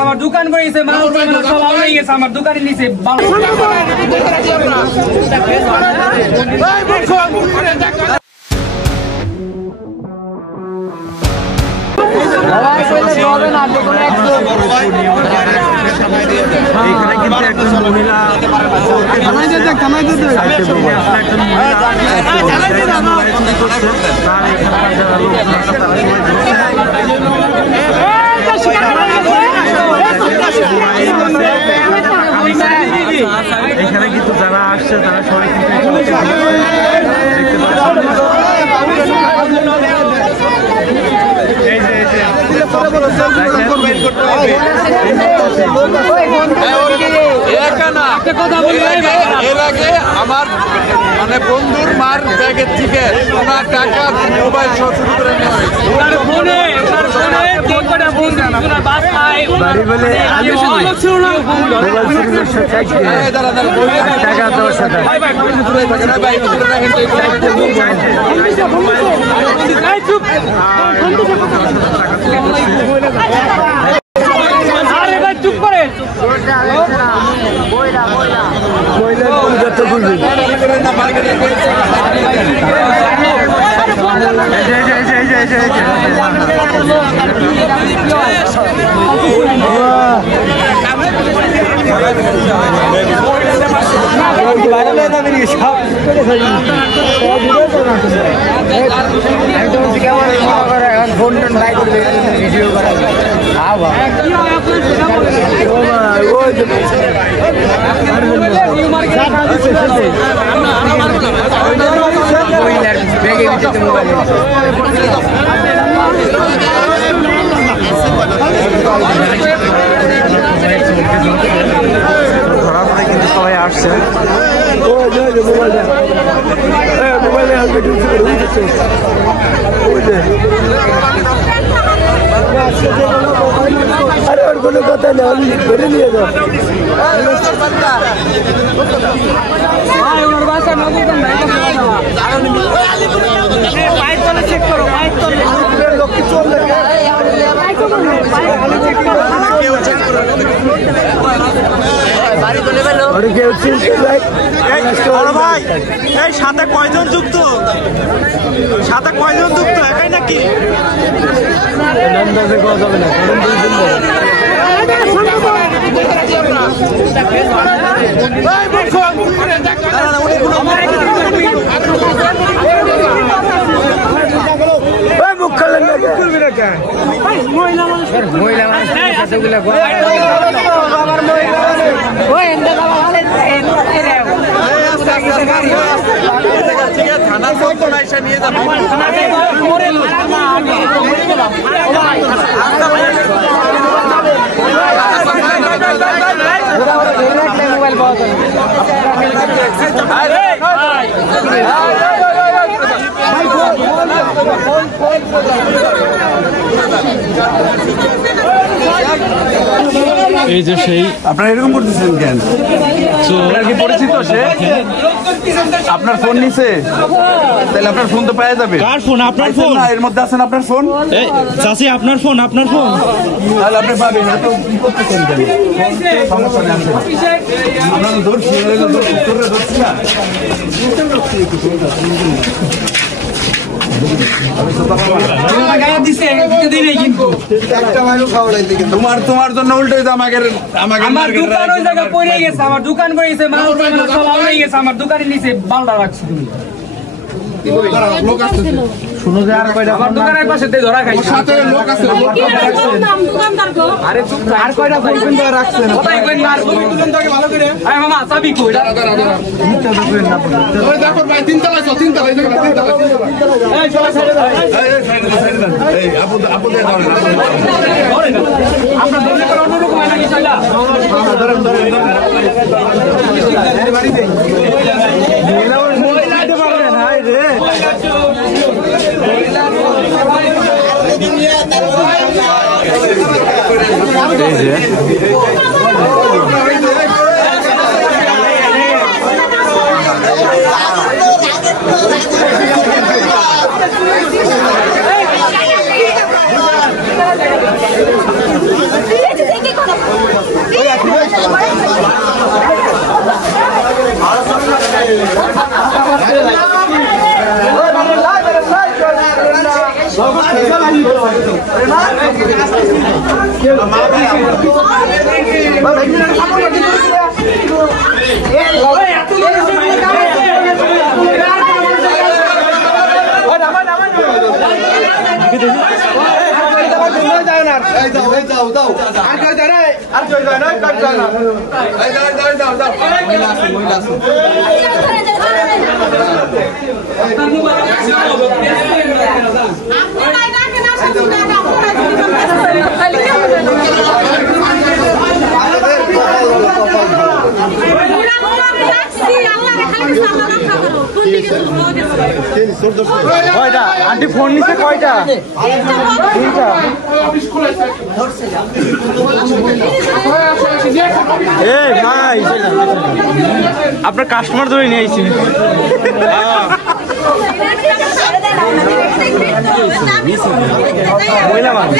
আমার দোকান করে গেছে মানুষ সব হয়ে গেছে আমার দোকানের নিচে এখানে কিন্তু যারা আসছে তারা সবাই এর আগে আমার মানে বন্ধুর মার ব্যাগের থেকে ওনার টাকা মোবাইল সহ শুরু করে নেওয়া ফোন টোন বাই করবে ভিডিও করা কিন্তু সবাই আসছে अरे और কোনো কথা না আমি ধরে নিয়ে যাও ভাই ওর বাসা নবুকান ভাই পাইপ তলে চেক করো পাইপ তলে লোক কি চল লাগে পাইপ চেক করো কেউ চেক করো বাড়ি তলে বেলো আরে কেউ চিনতে ভাই বড় ভাই এই সাথে কয়জন যুক্ত একাই নাকি নন্দাজে কথা হবে না কারণ দুই দিন মুখ খেলেন না মহিলা মানুষ এতগুলা থানা এসে নিয়ে যাবে মোবাইল পাওয়া যায় এই যে সেই আপনারা এরকম করতেছেন কেন? আপনার কি পরিচিত সে? আপনার ফোন নিছে? তাহলে আপনার ফোন তো পাওয়া যাবে। কার ফোন? আপনার ফোন না, এর মধ্যে আছেন আপনার ফোন। এই চাচি আপনার ফোন তাহলে আপনি পাবেন। এত কি করতেছেন কেন? সমস্যা নেই, আমরা তো ধরছি না। তোমার জন্য উল্টে আমাকে আমার দোকান ওই জায়গায় পড়ে গেছে আমার দোকান করে গেছে মানুষ সব হয়ে গেছে আমার দোকানের নিচে বালটা রাখছি তুমি শুনো যে আর কয়টা আমার দোকানের পাশে ধরা খাই সাথে লোক আছে আরে চুপ আর কয়টা বলবেন তো রাখছেন কোথায় কই মার ছবি তুলুন তো ভালো করে আয় মামা চাবি কই মিথ্যা তো কইেন না ওই দেখো ভাই তিনতলা এই সবাই সাইডে দাও এই আপু দিয়ে দাও আমরা ধরে করে অন্যরকম হয় নাকি চলা ধরেন বাড়ি দেই মহিলা দিতে পারবেন হাই রে এই যে কয়টা আন্টি ফোন নিছে কয়টা? তিনটা। এই ভাই আপনার কাস্টমার ধরে নিয়ে আইছি। মহিলা মানুষ।